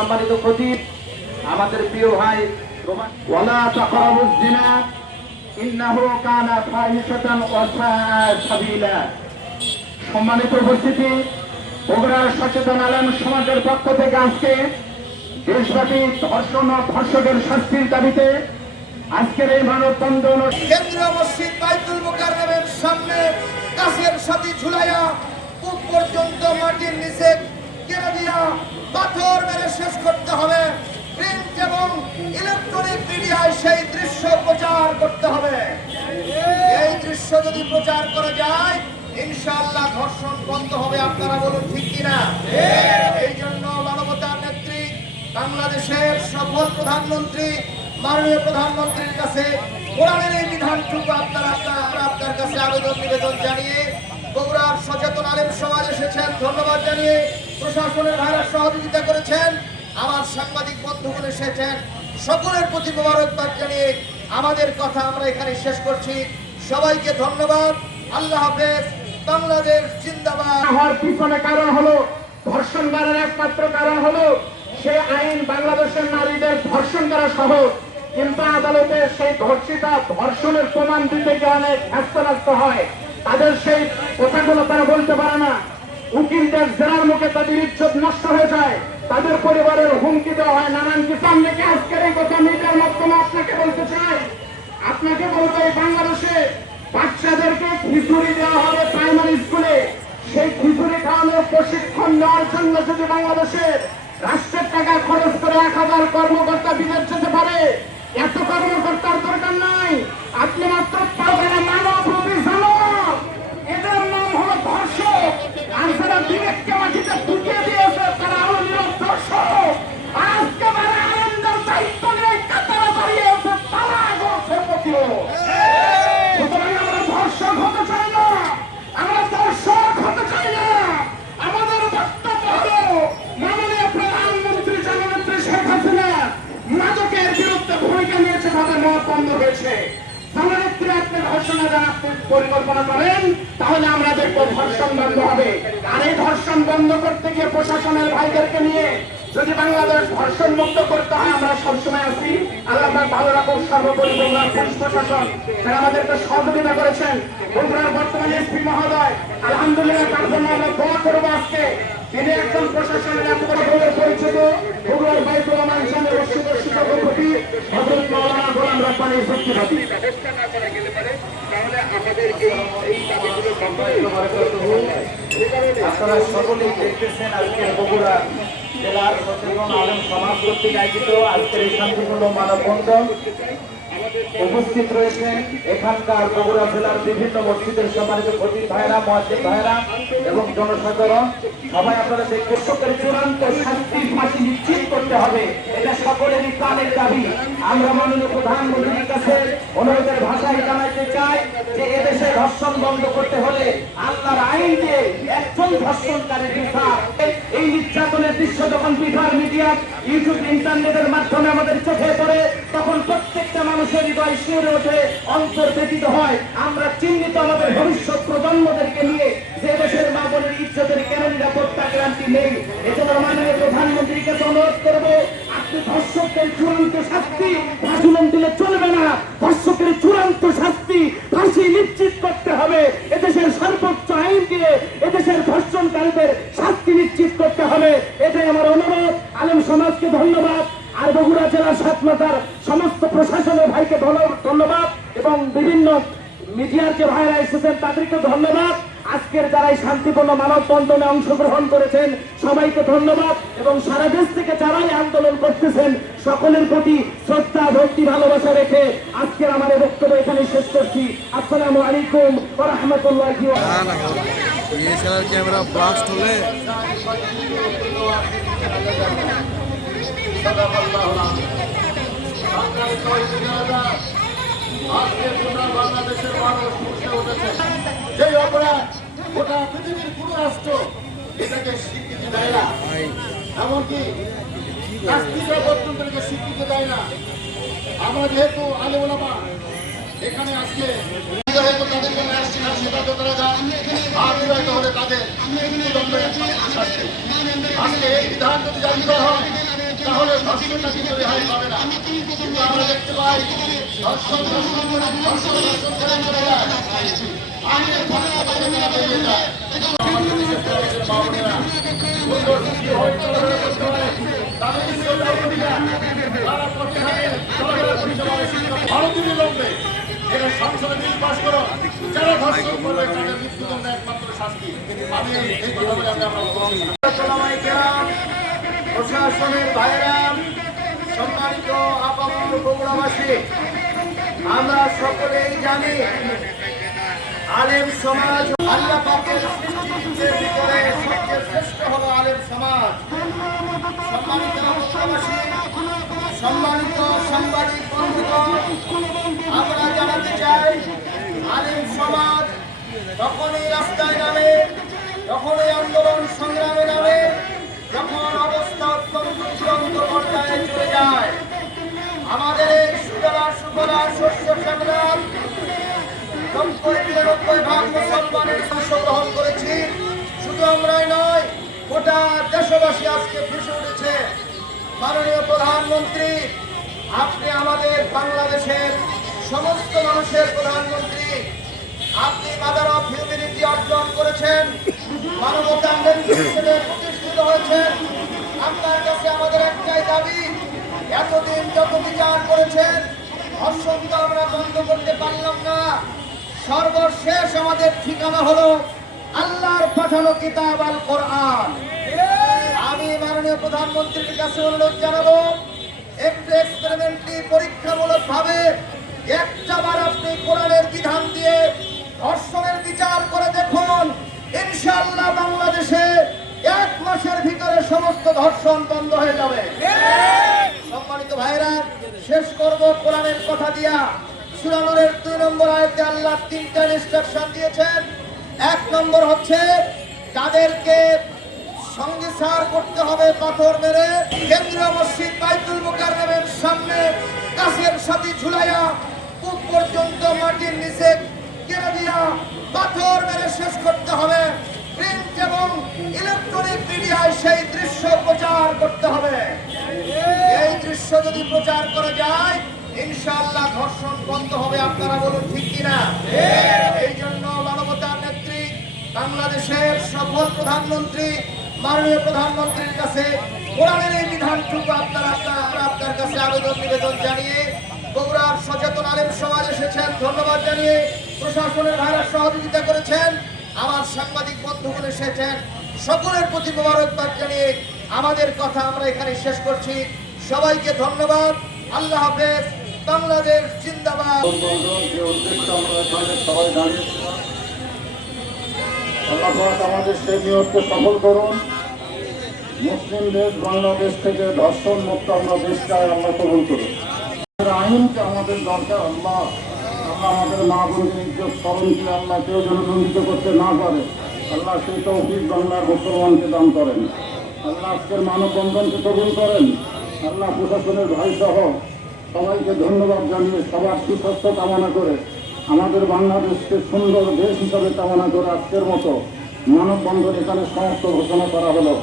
সম্মানিত খতিব আমাদের প্রিয় ভাই ওয়ালা তাকরাবুজ জিনা ইন্নাহু কানা ফাহিশাতান ওয়া সাবিলা। সম্মানিত উপস্থিতি বগুড়ার সচেতন আলেম সমাজের পক্ষ থেকে আজকে দেশব্যাপী ধর্ষণ ও ধর্ষকের শাস্তির দাবিতে আজকের এই মানববন্ধন কেন্দ্রীয় মসজিদ বাইতুল মোকাররমের সামনে কাছের সাথে ঝুলাইয়া পর্যন্ত মাটির নিচে কেড়ে পাথর মেরে শেষ করতে হবে। প্রিন্ট এবং ইলেকট্রনিক মিডিয়ায় সেই দৃশ্য প্রচার করতে হবে। এই দৃশ্য যদি প্রচার করা যায় ধর্ষণ হবে। বাংলাদেশের প্রধানমন্ত্রী প্রধানমন্ত্রীর কাছে আপনার কাছে আবেদন, নিবেদন জানিয়ে বগুড়ার সচেতন আলেম সমাজ এসেছেন। ধন্যবাদ জানিয়ে প্রশাসনের ভাইরা সহযোগিতা করেছেন। আমার সাংবাদিক বন্ধুগণ এসেছেন। সকলের প্রতি মোবারকবাদ জানিয়ে আমাদের কথা আমরা এখানে শেষ করছি। সবাইকে ধন্যবাদ। আল্লাহ হাফেজ। বাংলাদেশ জিন্দাবাদ। হওয়ার পিছনে কারণ হলো, ধর্ষণ বাড়ার একমাত্র কারণ হলো, সে আইন বাংলাদেশের নারীদের ধর্ষণ করা সহজ। কিন্তু আদালতে সেই ধর্ষিতা ধর্ষণের প্রমাণ দিতে গিয়ে অনেক ব্যস্ত হয়। তাদের সেই কথাগুলো তারা বলতে পারে না। উকিলদের জেরার মুখে তাদের ইজ্জত নষ্ট হয়ে যায়। তাদের পরিবারের হুমকি দেওয়া হয়। নানান কিছু আপনাকে আজকের এই কথা মিডিয়ার মাধ্যমে আপনাকে বলতে চাই? আপনাকে বলব এই বাংলাদেশে বাচ্চাদেরকে খিচুড়ি দেওয়া হবে প্রাইমারি স্কুলে সেই খিচুড়ি খাওয়ানোর প্রশিক্ষণ নেওয়ার জন্য যদি বাংলাদেশের রাষ্ট্রের টাকা খরচ করে এক হাজার কর্মকর্তা বিদেশ যেতে পারে, এত কর্মকর্তার দরকার নাই। আপনি মাত্র পাবেন মানব অভিযানক এদের নাম হলো ধর্ষক আর যারা বিবেককে মাটিতে ঢুকিয়ে দিয়েছে তারা হলো নিরব ধর্ষক আর আজকে যারা আনন্দের দায়িত্ব নিয়ে কাতারা দাঁড়িয়ে আছে তারা করছে প্রতিরোধ সুতরাং আমরা ধর্ষক হতে চাই না আমরা দর্শক হতে চাই না আমাদের বক্তব্য হলো মাননীয় প্রধানমন্ত্রী জননেত্রী শেখ হাসিনা মাদকের বিরুদ্ধে ভূমিকা নিয়েছে তাদের মত বন্ধ হয়েছে জননেত্রী আপনি ধর্ষণে যারা আপনি পরিকল্পনা করেন, তাহলে আমরা দেখব ধর্ষণ বন্ধ হবে। আর এই ধর্ষণ বন্ধ করতে গিয়ে প্রশাসনের ভাইদেরকে নিয়ে যদি বাংলাদেশ ধর্ষণ মুক্ত করতে হয়, আমরা সবসময় আছি। আল্লাহ পাক ভালো রাখুক, সর্বোপরি বগুড়ার পুলিশ প্রশাসন। যারা আমাদেরকে সহযোগিতা করেছেন, বগুড়ার বর্তমানে এসপি মহোদয়, আলহামদুলিল্লাহ তার জন্য আমরা দোয়া করব আজকে। তিনি একজন প্রশাসনের আজকের বগুড়া জেলার সচেতন আলম সমাজ কর্তৃক আয়োজিত আজকের শান্তিপূর্ণ মানববন্ধন। উপস্থিত রয়েছেন এখানকার বগুড়া জেলার বিভিন্ন মসজিদের সম্মানিত খতিব ভাইরা মহাজিদ ভাইরা এবং জনসাধারণ। সবাই আপনারা সকলের চূড়ান্ত ফাঁসি নিশ্চিত করতে হবে। এটা সকলেরই দাবি। আমরা মাননীয় প্রধানমন্ত্রীর কাছে অনুরোধের ভাষায় জানাইতে চাই যে এদেশে ধর্ষণ বন্ধ করতে হলে আল্লাহর আইন দিয়ে একজন ধর্ষণকারী বিচার। এই নির্যাতনের দৃশ্য যখন বিভার মিডিয়া ইউটিউব ইন্টারনেটের মাধ্যমে আমাদের চোখে পড়ে, তখন প্রত্যেকটা মানুষের হৃদয় শিউরে ওঠে অন্তর হয়। আমরা চিহ্নিত আমাদের ভবিষ্যৎ প্রজন্মদেরকে নিয়ে যে দেশের গ্যারান্টি নেই। এজন্য মাননীয় প্রধানমন্ত্রীর অনুরোধ করব চূড়ান্ত শাস্তি দিলে চলবে না। চূড়ান্ত শাস্তি, ফাঁসি নিশ্চিত করতে হবে। এদেশের সর্বোচ্চ আইন দিয়ে এদেশের ধর্ষণকারীদের শাস্তি নিশ্চিত করতে হবে। এটাই আমার অনুরোধ। আলেম সমাজকে ধন্যবাদ। আর বগুড়া জেলার সাতমাতার সমস্ত প্রশাসনের ভাইকে ধন্যবাদ। এবং বিভিন্ন মিডিয়ার যে ভাইরা এসেছেন তাদেরকে ধন্যবাদ। আজকের যারা এই শান্তিপূর্ণ মানববন্ধনে অংশগ্রহণ করেছেন, সবাইকে ধন্যবাদ এবং সারা দেশ থেকে যারাই আন্দোলন করতেছেন, সকলের প্রতি শ্রদ্ধা, ভক্তি, ভালোবাসা রেখে আজকের আমার বক্তব্য এখানে শেষ করছি। আসসালামু আলাইকুম রাহমাতুল্লাহি ব্লাস্ট হলে বাংলাদেশের মানুষ গোটা পৃথিবীর কোন রাষ্ট্র এটাকে স্বীকৃতি দেয় না এমনকি স্বীকৃতি দেয় না আমরা যেহেতু আলিমুলামা এখানে আজকে বিবাহিত তাদের জন্য আসছি না সেটা তো তারা যান আর বিবাহিত হলে তাদের শাস্তি আজকে এই বিধান যদি জারি করা হয় হবে ধর্ষণটা কিন্তু রেহাই পাবে না কিন্তু আমরা দেখতে পাই ধর্ষণ ধর্ষণ করে ধর্ষণ ধর্ষণ করে চলে যায় ভারতীয় লোকবে এরা সংসদে বিল পাস করো যারা ধর্ষণ করবে তাদের মৃত্যুদণ্ড আমরা সকলেই জানি আলেম সমাজ, আল্লাহ পাকের সৃষ্টির ভিতরে শ্রেষ্ঠ হলো আলেম সমাজ। সম্মানিত সম্মানিত সাংবাদিক বন্ধুগণ, আমরা জানাতে চাই, আলেম সমাজ তখনই রাস্তায় নামে তখনই আন্দোলন সংগ্রামে নামে, যখন অবস্থা অত্যন্ত চূড়ান্ত পর্যায়ে চলে যায়, আমাদের এই সুজলা সুফলা শস্য সংগ্রাম ভাগ মুসলমানের অংশগ্রহণ করেছি শুধু আমরাই নয় গোটা দেশবাসী আজকে ফুসে উঠেছে মাননীয় প্রধানমন্ত্রী আপনি আমাদের বাংলাদেশের সমস্ত মানুষের প্রধানমন্ত্রী আপনি মাদার অফ হিউম্যানিটি অর্জন করেছেন মানবতার হিসেবে প্রতিষ্ঠিত হয়েছেন আপনার কাছে আমাদের একটাই দাবি এতদিন যত বিচার করেছেন তো আমরা বন্ধ করতে পারলাম না। সর্বশেষ আমাদের ঠিকানা হলো আল্লাহর পাঠানো কিতাব আল কোরআন। আমি মাননীয় প্রধানমন্ত্রীর কাছে অনুরোধ জানাব একটু এক্সপেরিমেন্টলি পরীক্ষামূলক ভাবে একটা বার আপনি কোরআনের বিধান দিয়ে ধর্ষণের বিচার করে দেখুন। ইনশাআল্লাহ বাংলাদেশে এক মাসের ভিতরে সমস্ত ধর্ষণ বন্ধ হয়ে যাবে। সম্মানিত ভাইরা শেষ করব কোরআনের কথা দিয়া। সুরানুরের দুই নম্বর আয়তে আল্লাহ তিনটা ইনস্ট্রাকশন দিয়েছেন। এক নম্বর হচ্ছে তাদেরকে সঙ্গে সার করতে হবে পাথর মেরে, কেন্দ্রীয় মসজিদ বাইতুল মুকাররমের সামনে কাছের সাথে ঝুলাইয়া বুক পর্যন্ত মাটির নিচে কেড়ে দিয়া পাথর মেরে শেষ করতে হবে। প্রিন্ট এবং ইলেকট্রনিক মিডিয়ায় সেই দৃশ্য প্রচার করতে হবে। এই দৃশ্য যদি প্রচার করা যায় ইনশাআল্লাহ ধর্ষণ বন্ধ হবে, আপনারা বলুন ঠিক কিনা? এই জন্য মানবতার নেত্রী, বাংলাদেশের সফল প্রধানমন্ত্রী, মাননীয় প্রধানমন্ত্রীর কাছে কোরআনের এই বিধানটুকু আপনারা আপনারা কাছে আবেদন, নিবেদন জানিয়ে বগুড়ার সচেতন আলেম সমাজ এসেছেন। ধন্যবাদ জানিয়ে প্রশাসনের ভাইরা সহযোগিতা করেছেন। আমার সাংবাদিক বন্ধুগণ এসেছেন। সকলের প্রতি মোবারকবাদ জানিয়ে আমাদের কথা আমরা এখানে শেষ করছি। সবাইকে ধন্যবাদ। আল্লাহ হাফেজ। বাংলাদেশ জিন্দাবাদ। সবাই দাঁড়িয়েছিলাম আমাদের সেই নিয়তকে সফল করুন মুসলিম দেশ বাংলাদেশ থেকে ধর্ষণ মুক্ত আমরা দেশটায় আমরা কবুল আমাদের আইনকে আমাদের দরকার আল্লাহ আল্লাহ আমাদের মা বোনকে ইজ্জত স্মরণকে আল্লাহ কেউ লঙ্ঘিত করতে না পারে আল্লাহ সেই তৌফিক বাংলার মুসলমানকে দান করেন আল্লাহ আজকের মানববন্ধনকে কবুল করেন আল্লাহ প্রশাসনের ভাই সহ সবাইকে ধন্যবাদ জানিয়ে সবার সুস্বাস্থ্য কামনা করে, আমাদের বাংলাদেশকে সুন্দর দেশ হিসাবে কামনা করে আজকের মতো মানববন্ধন এখানে সমস্ত ঘোষণা করা হলো।